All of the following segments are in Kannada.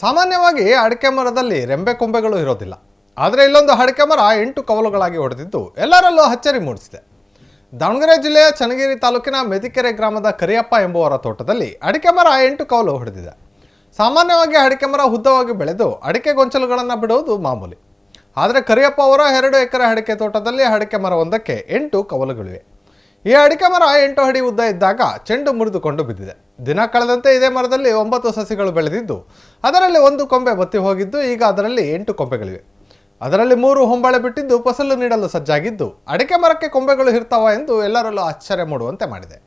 ಸಾಮಾನ್ಯವಾಗಿ ಅಡಿಕೆ ಮರದಲ್ಲಿ ರೆಂಬೆ ಕೊಂಬೆಗಳು ಇರೋದಿಲ್ಲ. ಆದರೆ ಇಲ್ಲೊಂದು ಅಡಿಕೆ ಮರ 8 ಕವಲುಗಳಾಗಿ ಹೊಡೆದಿದ್ದು ಎಲ್ಲರಲ್ಲೂ ಅಚ್ಚರಿ ಮೂಡಿಸಿದೆ. ದಾವಣಗೆರೆ ಜಿಲ್ಲೆಯ ಚನ್ನಗಿರಿ ತಾಲೂಕಿನ ಮೆದಿಕೆರೆ ಗ್ರಾಮದ ಕರಿಯಪ್ಪ ಎಂಬುವರ ತೋಟದಲ್ಲಿ ಅಡಿಕೆ ಮರ 8 ಕವಲು ಹೊಡೆದಿದೆ. ಸಾಮಾನ್ಯವಾಗಿ ಅಡಿಕೆ ಮರ ಉದ್ದವಾಗಿ ಬೆಳೆದು ಅಡಿಕೆ ಗೊಂಚಲುಗಳನ್ನು ಬಿಡುವುದು ಮಾಮೂಲಿ. ಆದರೆ ಕರಿಯಪ್ಪ ಅವರ 2 ಎಕರೆ ಅಡಿಕೆ ತೋಟದಲ್ಲಿ ಅಡಿಕೆ ಮರವೊಂದಕ್ಕೆ 8 ಕವಲುಗಳಿವೆ. ಈ ಅಡಿಕೆ ಮರ 8 ಅಡಿ ಉದ್ದ ಇದ್ದಾಗ ಚೆಂಡು ಮುರಿದುಕೊಂಡು ಬಿದ್ದಿದೆ. ದಿನ ಕಳೆದಂತೆ ಇದೇ ಮರದಲ್ಲಿ 9 ಸಸಿಗಳು ಬೆಳೆದಿದ್ದು ಅದರಲ್ಲಿ 1 ಕೊಂಬೆ ಬತ್ತಿ ಹೋಗಿದ್ದು ಈಗ ಅದರಲ್ಲಿ 8 ಕೊಂಬೆಗಳಿವೆ. ಅದರಲ್ಲಿ 3 ಹೊಂಬಾಳೆ ಬಿಟ್ಟಿದ್ದು ಫಸಲು ನೀಡಲು ಸಜ್ಜಾಗಿದ್ದು ಅಡಿಕೆ ಮರಕ್ಕೆ ಕೊಂಬೆಗಳು ಇರ್ತಾವ ಎಂದು ಎಲ್ಲರಲ್ಲೂ ಆಶ್ಚರ್ಯ ಮೂಡುವಂತೆ ಮಾಡಿದೆ.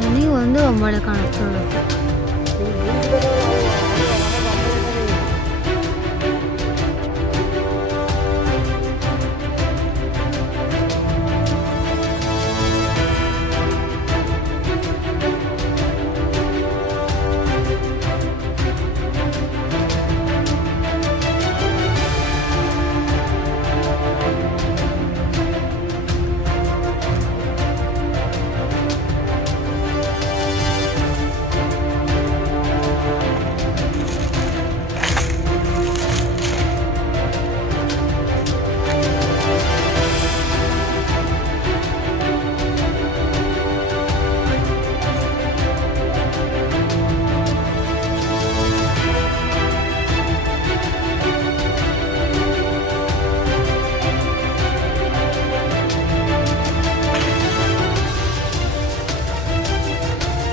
ನನಗೆ ಒಂದು ಒಂಬಳೆ ಕಾಣಿಸ್ತದೆ.